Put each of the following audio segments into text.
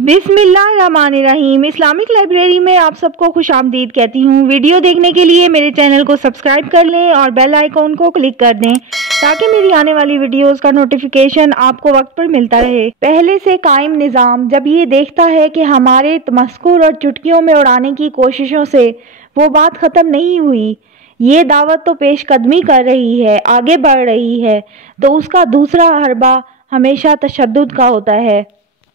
बिस्मिल्लाहिर्रहमानिर्रहीम। Islamic library में आप सबको खुश आमदीद कहती हूँ। वीडियो देखने के लिए मेरे चैनल को सब्सक्राइब कर लें और बेल आइकॉन को क्लिक कर दें ताकि मेरी आने वाली वीडियोस का नोटिफिकेशन आपको वक्त पर मिलता रहे। पहले से कायम निज़ाम जब ये देखता है कि हमारे तमस्कुर और चुटकियों में उड़ाने की कोशिशों से वो बात ख़त्म नहीं हुई, ये दावत तो पेशकदमी कर रही है, आगे बढ़ रही है, तो उसका दूसरा हरबा हमेशा तशद्दुद का होता है।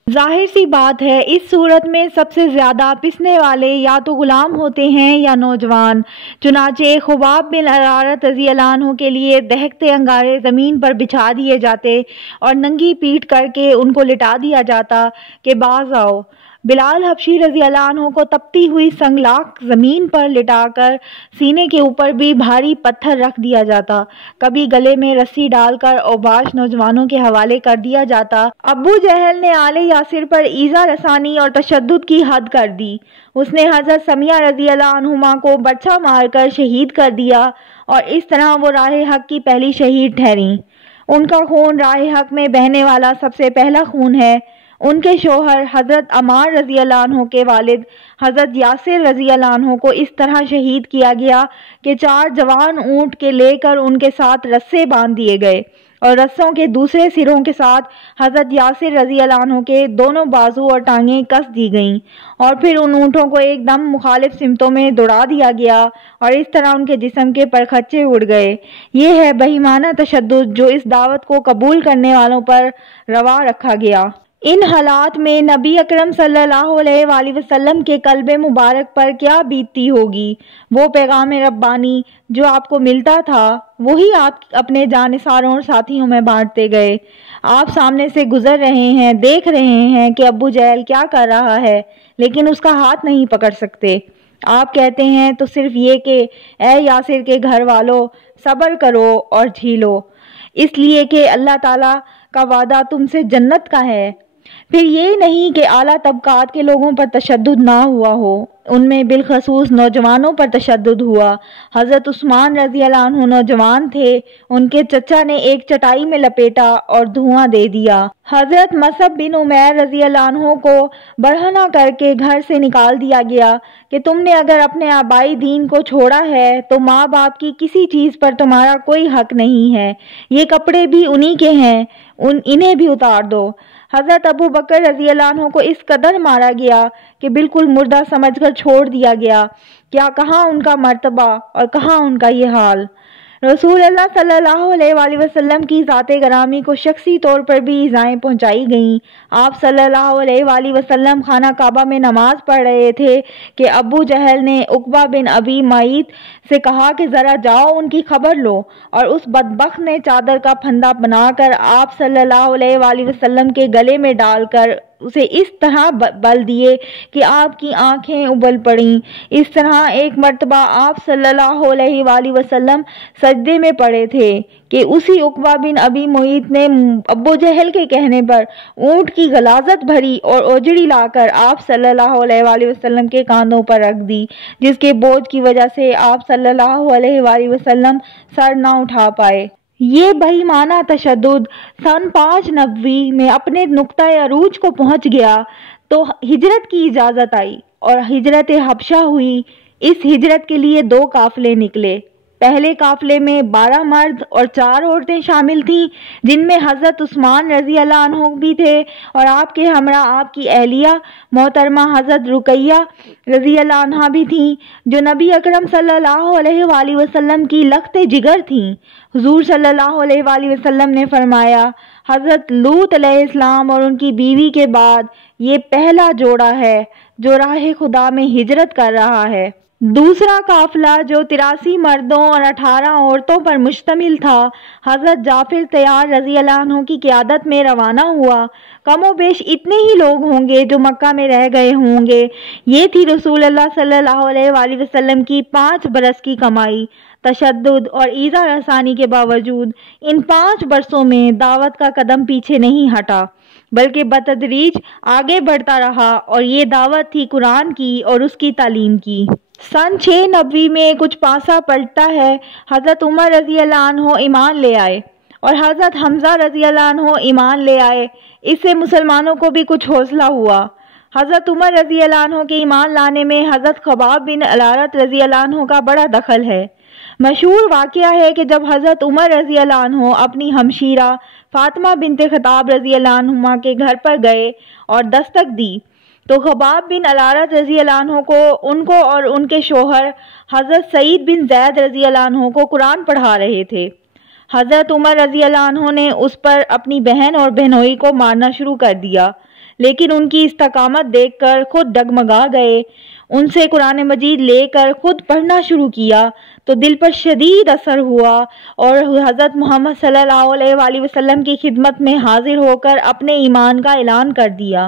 जाहिर सी बात है, इस सूरत में सबसे ज़्यादा पिसने वाले या तो गुलाम होते हैं या नौजवान। चुनाचे खुबाब बिन अरारत रज़ी अल्लाह अन्हु के लिए दहकते अंगारे ज़मीन पर बिछा दिए जाते और नंगी पीठ करके उनको लिटा दिया जाता कि बाज आओ। बिलाल हबशी रज़ी अल्लाह अन्हु को तपती हुई संगलाख ज़मीन पर लिटाकर सीने के ऊपर भी भारी पत्थर रख दिया जाता। कभी गले में रस्सी डालकर औबाश नौजवानों के हवाले कर दिया जाता। अबू जहल ने आले यासिर पर ईज़ा रसानी और तशद्दुद की हद कर दी। उसने हज़रत समिया रज़ी अल्लाह अन्हुमा को बर्छा मारकर शहीद कर दिया और इस तरह वो राह हक की पहली शहीद ठहरी। उनका खून राह हक में बहने वाला सबसे पहला खून है। उनके शोहर हज़रत अमार रज़ी अल्लाह अन्हु के वालिद हज़रत यासिर रज़ी अल्लाह अन्हु को इस तरह शहीद किया गया कि 4 जवान ऊँट के लेकर उनके साथ रस्से बांध दिए गए और रस्सों के दूसरे सिरों के साथ हज़रत यासिर रज़ी अल्लाह अन्हु के दोनों बाजू और टांगें कस दी गईं और फिर उन ऊँटों को एकदम मुखालिफ सिमतों में दौड़ा दिया गया और इस तरह उनके जिस्म के परखच्चे उड़ गए। ये है बेईमाना तशद्दुद जो इस दावत को कबूल करने वालों पर रवा रखा गया। इन हालात में नबी अकरम सल्लल्लाहु अलैहि वसल्लम के कल्बे मुबारक पर क्या बीतती होगी। वो पैगाम रब्बानी जो आपको मिलता था वही आप अपने जानिसारों और साथियों में बांटते गए। आप सामने से गुजर रहे हैं, देख रहे हैं कि अबू जहल क्या कर रहा है, लेकिन उसका हाथ नहीं पकड़ सकते। आप कहते हैं तो सिर्फ ये कि ए यासिर के घर वालों, सब्र करो और झीलो, इसलिए कि अल्लाह ताला का वादा तुमसे जन्नत का है। फिर ये नहीं कि आला तबकात के लोगों पर तशद्दुद ना हुआ हो, उनमें बिलखसूस नौजवानों पर तशद्दुद हुआ। हज़रत उस्मान रज़ी अल्लाह अन्हु नौजवान थे, उनके चचा ने एक चटाई में लपेटा और धुआं दे दिया। हज़रत मसअब बिन उमैर रज़ी अल्लाह अन्हु को बरहना करके घर से निकाल दिया गया कि तुमने अगर अपने आबाई दीन को छोड़ा है तो माँ बाप की किसी चीज़ पर तुम्हारा कोई हक नहीं है। ये कपड़े भी उन्हीं के हैं, इन्हें भी उतार दो। हज़रत अबू बकर रज़ी अल्लाह अन्हु को इस कदर मारा गया कि बिल्कुल मुर्दा समझकर छोड़ दिया गया। क्या कहाँ उनका मर्तबा और कहाँ उनका ये हाल। रसूल अल्लाह सल्लल्लाहु अलैहि वसल्लम की ज़ाते गरामी को शख्सी तौर पर भी इज़ाएं पहुँचाई गईं। आप सल्लल्लाहु अलैहि वसल्लम खाना काबा में नमाज पढ़ रहे थे कि अबू जहल ने उक़बा बिन अबी माइत से कहा कि ज़रा जाओ उनकी खबर लो, और उस बदबख्त ने चादर का फंदा बनाकर आप सल्लल्लाहु अलैहि वसल्लम के गले में डालकर उसे इस तरह बल दिए कि आपकी आंखें उबल पड़ीं। इस तरह एक मर्तबा आप सल्लल्लाहु अलैहि वसल्लम सजदे में पड़े थे कि उसी उक़बा बिन अबी मुईत ने अबू जहल के कहने पर ऊँट की गलाजत भरी और ओजड़ी लाकर आप सल्लल्लाहु अलैहि वसल्लम के कांधों पर रख दी, जिसके बोझ की वजह से आप सल्लल्लाहु अलैहि वसल्लम सर न उठा पाए। ये बेईमाना तशद्दुद सन 5 नबवी में अपने नुक्ता अरूज को पहुंच गया तो हिजरत की इजाज़त आई और हिजरत हबशा हुई। इस हिजरत के लिए 2 काफ़िले निकले। पहले काफ़िले में 12 मर्द और 4 औरतें शामिल थीं, जिनमें हज़रत उस्मान रज़ी अल्लाह अन्हु भी थे और आपके हमरा आपकी अहलिया मोहतरमा हज़रत रुकैया रज़ी अल्लाह अन्हा भी थीं, जो नबी अकरम सल्लल्लाहु अलैहि वसल्लम की लख्ते जिगर थीं। हुज़ूर सल्लल्लाहु अलैहि वसल्लम ने फरमाया, हज़रत लूत अलैहिस्सलाम और उनकी बीवी के बाद ये पहला जोड़ा है जो राह खुदा में हिजरत कर रहा है। दूसरा काफिला जो 83 मर्दों और 18 औरतों पर मुश्तमिल था, हज़रत जाफिर तैयार रज़ी अल्लाह अन्हु की क़ियादत में रवाना हुआ। कमोबेश इतने ही लोग होंगे जो मक्का में रह गए होंगे। ये थी रसूल अल्लाह सल्लल्लाहु अलैहि वसल्लम की 5 बरस की कमाई। तशद्दुद और ईज़ा रसानी के बावजूद इन 5 बरसों में दावत का कदम पीछे नहीं हटा, बल्कि बतदरीज आगे बढ़ता रहा, और ये दावत थी कुरान की और उसकी तालीम की। सन 6 नबवी में कुछ पासा पलटा है। हज़रत उमर रज़ी अल्लाह अन्हु ईमान ले आए और हज़रत हमज़ा रज़ी अल्लाह अन्हु ईमान ले आए। इससे मुसलमानों को भी कुछ हौसला हुआ। حضرت عمر رضی اللہ عنہ کے ایمان لانے میں حضرت خباب بن الارت رضی اللہ عنہ کا بڑا دخل ہے۔ مشہور واقعہ ہے کہ جب حضرت عمر رضی اللہ عنہ اپنی ہمشیرہ فاطمہ بنت خطاب رضی اللہ عنہما کے گھر پر گئے اور دستک دی تو خباب بن الارت رضی اللہ عنہ کو ان کو اور ان کے شوہر حضرت سعید بن زید رضی اللہ عنہ کو قرآن پڑھا رہے تھے۔ حضرت عمر رضی اللہ عنہ نے اس پر اپنی بہن اور بہنوئی کو مارنا شروع کر دیا، لیکن ان کی استقامت دیکھ کر خود ڈگمگا گئے۔ ان سے قرآن مجید لے کر خود پڑھنا شروع کیا تو دل پر شدید اثر ہوا اور حضرت محمد صلی اللہ علیہ وآلہ وسلم کی خدمت میں حاضر ہو کر اپنے ایمان کا اعلان کر دیا۔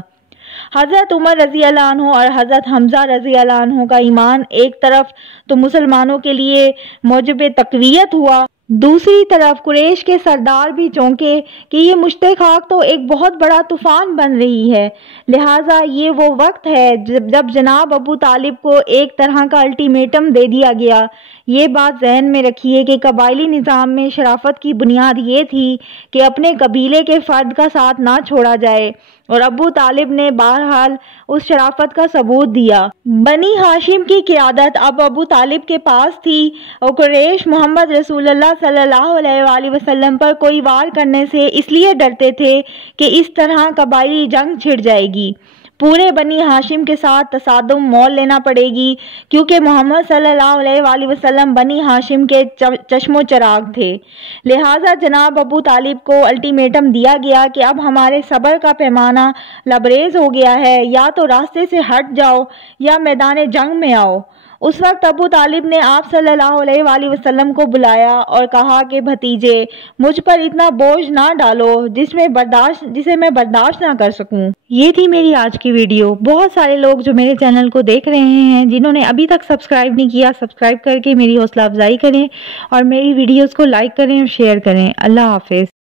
حضرت عمر رضی اللہ عنہ اور حضرت حمزہ رضی اللہ عنہ کا ایمان ایک طرف تو مسلمانوں کے لیے موجب تقویت ہوا، دوسری طرف قریش کے سردار بھی چونکے کہ یہ مشت خاک تو ایک بہت بڑا طوفان بن رہی ہے، لہٰذا یہ وہ وقت ہے جب جناب ابو طالب کو ایک طرح کا الٹیمیٹم دے دیا گیا۔ یہ بات ذہن میں رکھیے کہ قبائلی نظام میں شرافت کی بنیاد یہ تھی کہ اپنے قبیلے کے فرد کا ساتھ نہ چھوڑا جائے، اور ابو طالب نے بہرحال اس شرافت کا ثبوت دیا۔ بنی ہاشم کی قیادت اب ابو طالب کے پاس تھی اور قریش محمد رسول اللہ صلی اللہ علیہ وآلہ وسلم پر کوئی وار کرنے سے اس لیے ڈرتے تھے کہ اس طرح قبائلی جنگ چھڑ جائے گی، پورے بنی ہاشم کے ساتھ تصادم مول لینا پڑے گی، کیونکہ محمد صلی اللہ علیہ وآلہ وسلم بنی ہاشم کے چشم و چراغ تھے۔ لہٰذا جناب ابو طالب کو الٹیمیٹم دیا گیا کہ اب ہمارے صبر کا پیمانہ لبریز ہو گیا ہے، یا تو راستے سے ہٹ جاؤ یا میدان جنگ میں آؤ۔ اس وقت ابو طالب نے آپ صلی اللہ علیہ وآلہ وسلم کو بلایا اور کہا کہ بھتیجے، مجھ پر اتنا بوجھ نہ ڈالو جسے میں برداشت نہ کر سکوں۔ یہ تھی میری آج کی ویڈیو۔ بہت سارے لوگ جو میرے چینل کو دیکھ رہے ہیں، جنہوں نے ابھی تک سبسکرائب نہیں کیا، سبسکرائب کر کے میری حوصلہ افزائی کریں اور میری ویڈیوز کو لائک کریں اور شیئر کریں۔ اللہ حافظ۔